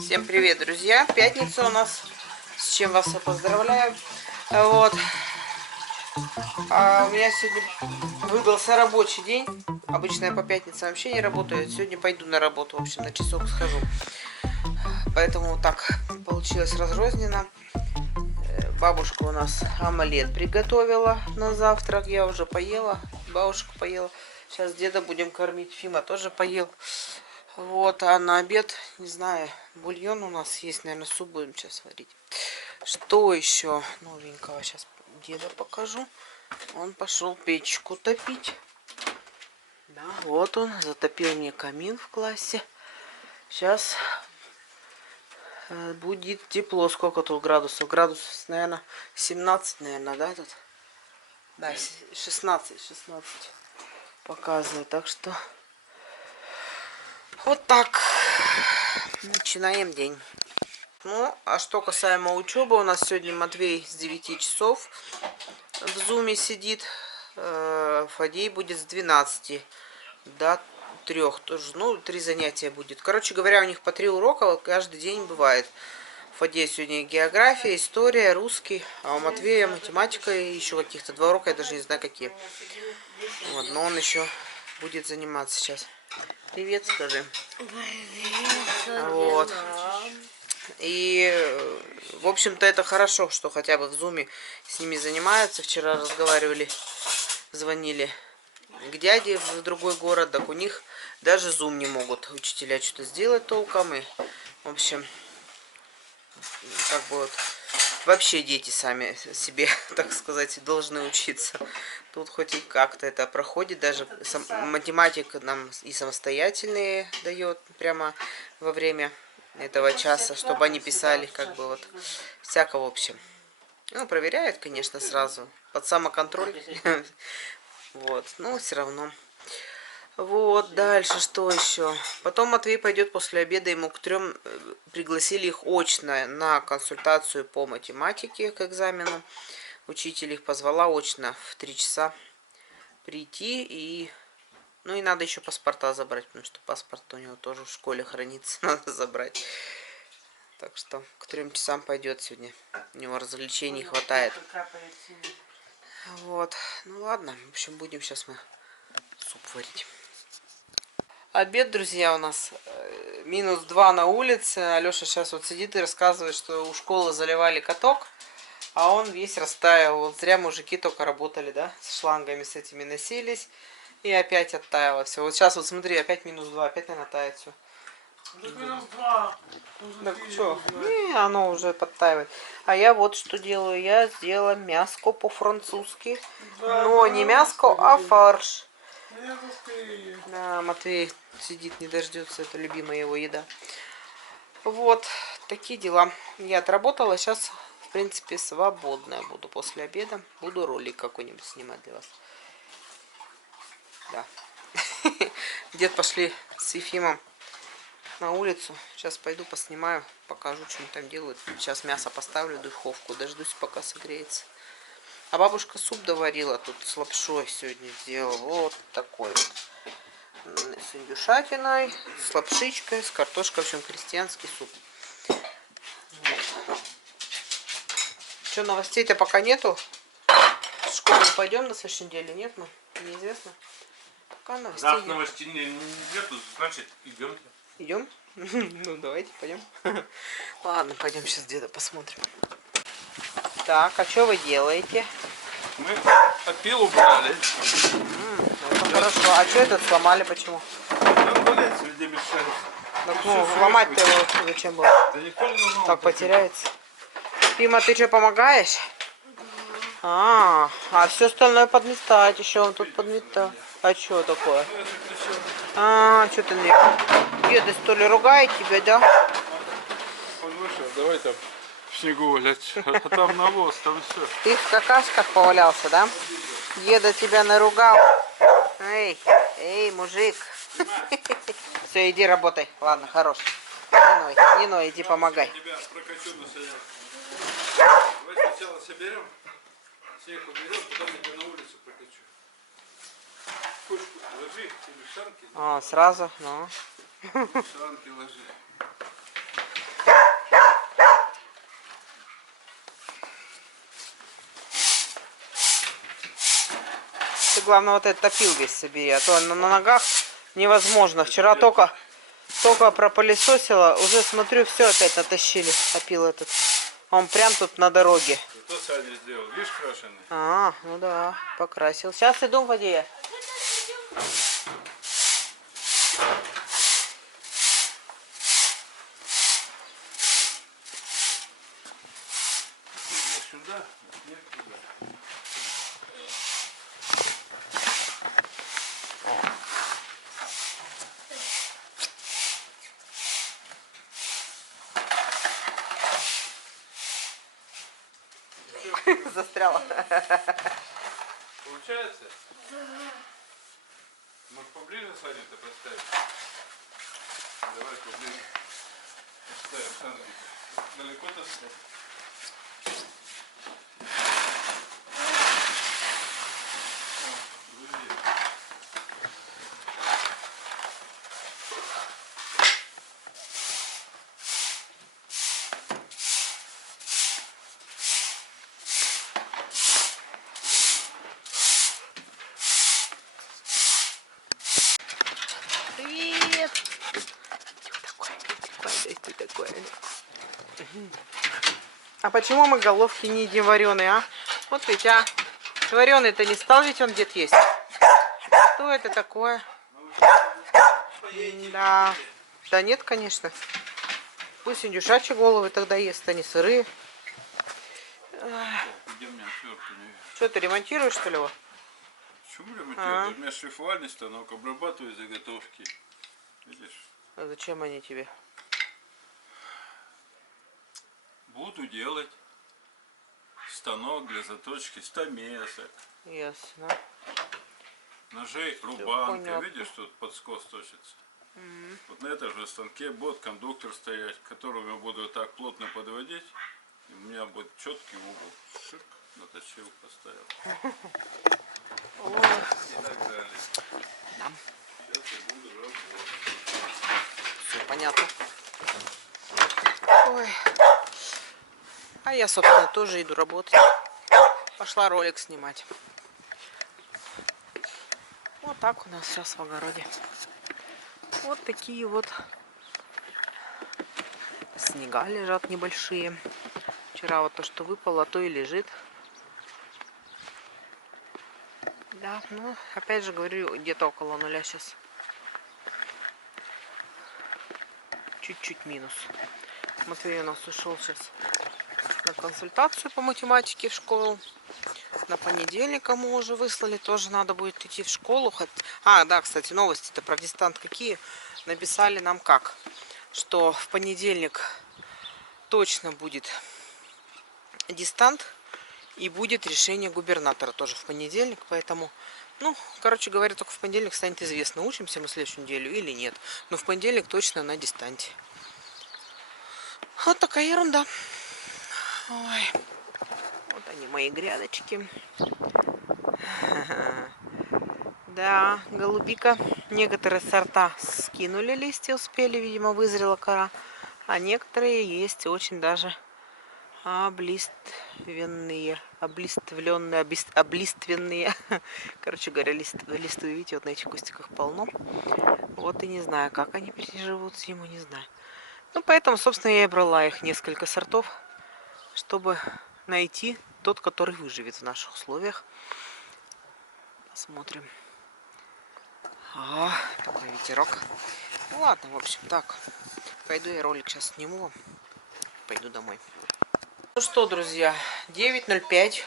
Всем привет, друзья! Пятница у нас, с чем вас я поздравляю. Вот. У меня сегодня выдался рабочий день. Обычно я по пятницам вообще не работаю. Сегодня пойду на работу, в общем, на часок схожу. Поэтому так получилось разрозненно. Бабушка у нас омлет приготовила на завтрак. Я уже поела, бабушка поела. Сейчас деда будем кормить. Фима тоже поел. Вот, а на обед, не знаю, бульон у нас есть, наверное, суп будем сейчас варить. Что еще новенького? Сейчас деда покажу. Он пошел печку топить. Да, вот он, затопил мне камин в классе. Сейчас будет тепло. Сколько тут градусов? Градусов, наверное, 17, наверное, да, тут? Да, 16 показывает. Так что вот так начинаем день. Ну, а что касаемо учебы, у нас сегодня Матвей с 9 часов в зуме сидит. Фадей будет с 12 до 3 тоже. Ну, 3 занятия будет. Короче говоря, у них по 3 урока каждый день бывает. Фадей сегодня география, история, русский, а у Матвея математика и еще каких-то 2 урока, я даже не знаю какие. Вот, но он еще будет заниматься сейчас. Привет, скажи. Вот. И, в общем-то, это хорошо, что хотя бы в зуме с ними занимаются. Вчера разговаривали, звонили к дяде в другой город, так у них даже зум не могут учителя что-то сделать толком. И, в общем, как бы вот вообще дети сами себе, так сказать, должны учиться. Тут хоть и как-то это проходит, даже математика нам и самостоятельные дает прямо во время этого часа, чтобы они писали, как бы вот всяко в общем. Ну, проверяют, конечно, сразу под самоконтроль. Вот, но все равно. Вот, дальше что еще? Потом Матвей пойдет после обеда, ему к 3 пригласили их очно на консультацию по математике к экзамену. Учитель их позвала очно в 3 часа прийти и... Ну и надо еще паспорта забрать, потому что паспорт у него тоже в школе хранится, надо забрать. Так что к 3 часам пойдет сегодня. У него развлечений хватает. Вот. Ну ладно, в общем, будем сейчас мы суп варить. Обед, друзья, у нас -2 на улице. Алеша сейчас вот сидит и рассказывает, что у школы заливали каток, а он весь растаял. Вот зря мужики только работали, да, с шлангами с этими носились. И опять оттаяло все. Вот сейчас вот смотри, опять -2, опять, наверное, тает все. Уже -2. Так что? Не, оно уже подтаивает. А я вот что делаю. Я сделала мяско по-французски. Да, Но не мяско, а фарш. Я скорее. Да, Матвей сидит, не дождется. Это любимая его еда. Вот, такие дела. Я отработала. Сейчас, в принципе, свободная буду после обеда. Буду ролик какой-нибудь снимать для вас. Да. Дед пошли с Ефимом на улицу. Сейчас пойду поснимаю, покажу, что они там делают. Сейчас мясо поставлю в духовку, дождусь, пока согреется. А бабушка суп доварила тут с лапшой сегодня сделала. Вот такой вот. С индюшатиной, с лапшичкой, с картошкой. В общем, крестьянский суп. Вот. Что, новостей-то пока нету? В школу пойдем на следующей неделе? Нет, мы? Неизвестно. Пока новостей Раз нет. новостей нету, значит идемте. Идем? Ну, давайте пойдем. Ладно, пойдем сейчас деда посмотрим. Так, а что вы делаете? Мы опилу брали. Это хорошо. А что этот сломали? Почему? Там валять везде мешает. Так, ну, ломать-то его зачем было? Да никто не ломал. Так потеряется. Пима, ты что, помогаешь? А все остальное подметать. Еще он тут подметал. А что такое? Что ты мне? Деда, что ли, ругает тебя, да? Он вышел, давай там в снегу валять. А там навоз, там все. Ты в какашках повалялся, да? Деда тебя наругал. Эй, мужик. Все, иди работай. Ладно, хорош. Не ной, иди помогай. Тебя прокачу на селян. Давай сначала соберем. Снег уберем, потом я тебя на улицу прокачу. Кучку ложи, или шанки. Сразу, ну. Шанки ложи. главное, вот этот опил весь собери, а то на ногах невозможно. Вчера только пропылесосила, уже смотрю, все опять натащили, опил этот. Он прям тут на дороге. Кто Саня сделал? Видишь, крашеный? А, ну да, покрасил. Сейчас иду в воде. Сюда, нет туда. Застряла. Получается? Может поближе Саню-то поставить? Давай поближе. Ставим санки. Далеко-то стоит? Привет! Ты такой. А почему мы головки не едим вареные, а? Вот ведь, а? Вареный-то не стал ведь он где-то есть. Что это такое? Да. Да нет, конечно. Пусть индюшачьи головы тогда ест, они сырые. Что, ты ремонтируешь, что ли, его? Почему ремонтируют? У меня шлифовальный станок, обрабатываю заготовки. Видишь? А зачем они тебе? Буду делать станок для заточки стамесок. Ясно. Ножей рубанка. Понятно. Видишь, тут под скос точится. Вот на этом же станке будет кондуктор стоять, которым я буду так плотно подводить. И у меня будет четкий угол. Шик, наточил, поставил. И так далее. Да. Сейчас я буду работать. Все понятно. Ой. А я, собственно, тоже иду работать. Пошла ролик снимать. Вот так у нас сейчас в огороде. Вот такие вот снега лежат небольшие. Вчера вот то, что выпало, то и лежит. Да, ну, опять же говорю, где-то около нуля сейчас. Чуть-чуть минус. Матвей у нас ушел сейчас на консультацию по математике в школу. На понедельник мы уже выслали. Тоже надо будет идти в школу. А, да, кстати, новости-то про дистант какие. Написали нам как. Что в понедельник точно будет дистант. И будет решение губернатора тоже в понедельник. Поэтому, ну, короче говоря, только в понедельник станет известно, учимся мы следующую неделю или нет. Но в понедельник точно на дистанте. Вот такая ерунда. Ой. Вот они, мои грядочки. Да, голубика. Некоторые сорта скинули листья, успели, видимо, вызрела кора. А некоторые есть очень даже облиственные. Облиственные. Короче говоря, листы, видите, вот на этих кустиках полно. Вот и не знаю, как они переживут зиму, не знаю. Ну, поэтому, собственно, я и брала их несколько сортов, чтобы найти тот, который выживет в наших условиях. Посмотрим. Такой ветерок. Ну ладно, в общем, так. Пойду я ролик сейчас сниму. Пойду домой. Ну что, друзья, 9:05.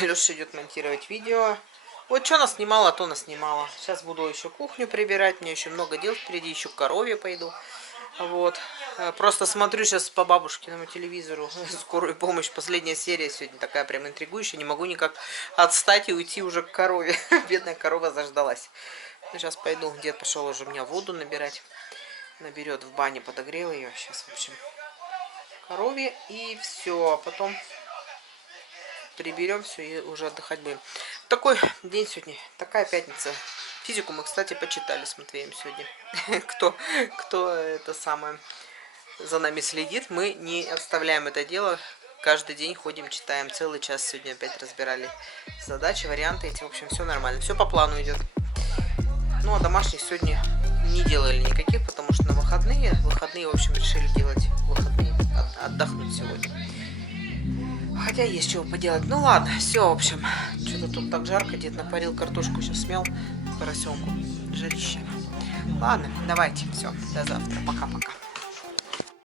Леша идет монтировать видео. Вот что наснимала, то наснимала. Сейчас буду еще кухню прибирать. Мне еще много дел впереди. Еще к корове пойду. Вот. Просто смотрю сейчас по бабушкиному телевизору «Скорую помощь». Последняя серия сегодня такая прям интригующая. Не могу никак отстать и уйти уже к корове. Бедная корова заждалась. Ну, сейчас пойду. Дед пошел уже у меня воду набирать. Наберет в бане, подогрел ее. Сейчас, в общем, корове. И все. А потом приберем все и уже отдыхать будем. Такой день сегодня. Такая пятница. Физику мы, кстати, почитали с Матвеем сегодня. Кто это самое за нами следит, мы не оставляем это дело. каждый день ходим, читаем. Целый час сегодня опять разбирали задачи, варианты эти. В общем, все нормально. Все по плану идет. Ну, а домашних сегодня не делали никаких, потому что на выходные. Выходные, в общем, решили делать выходные. Отдохнуть сегодня. Хотя есть чего поделать. Ну ладно, все, в общем. Что-то тут так жарко. Дед напарил картошку, сейчас смел поросенку. Жарище. Ладно, давайте. Все, до завтра. Пока-пока.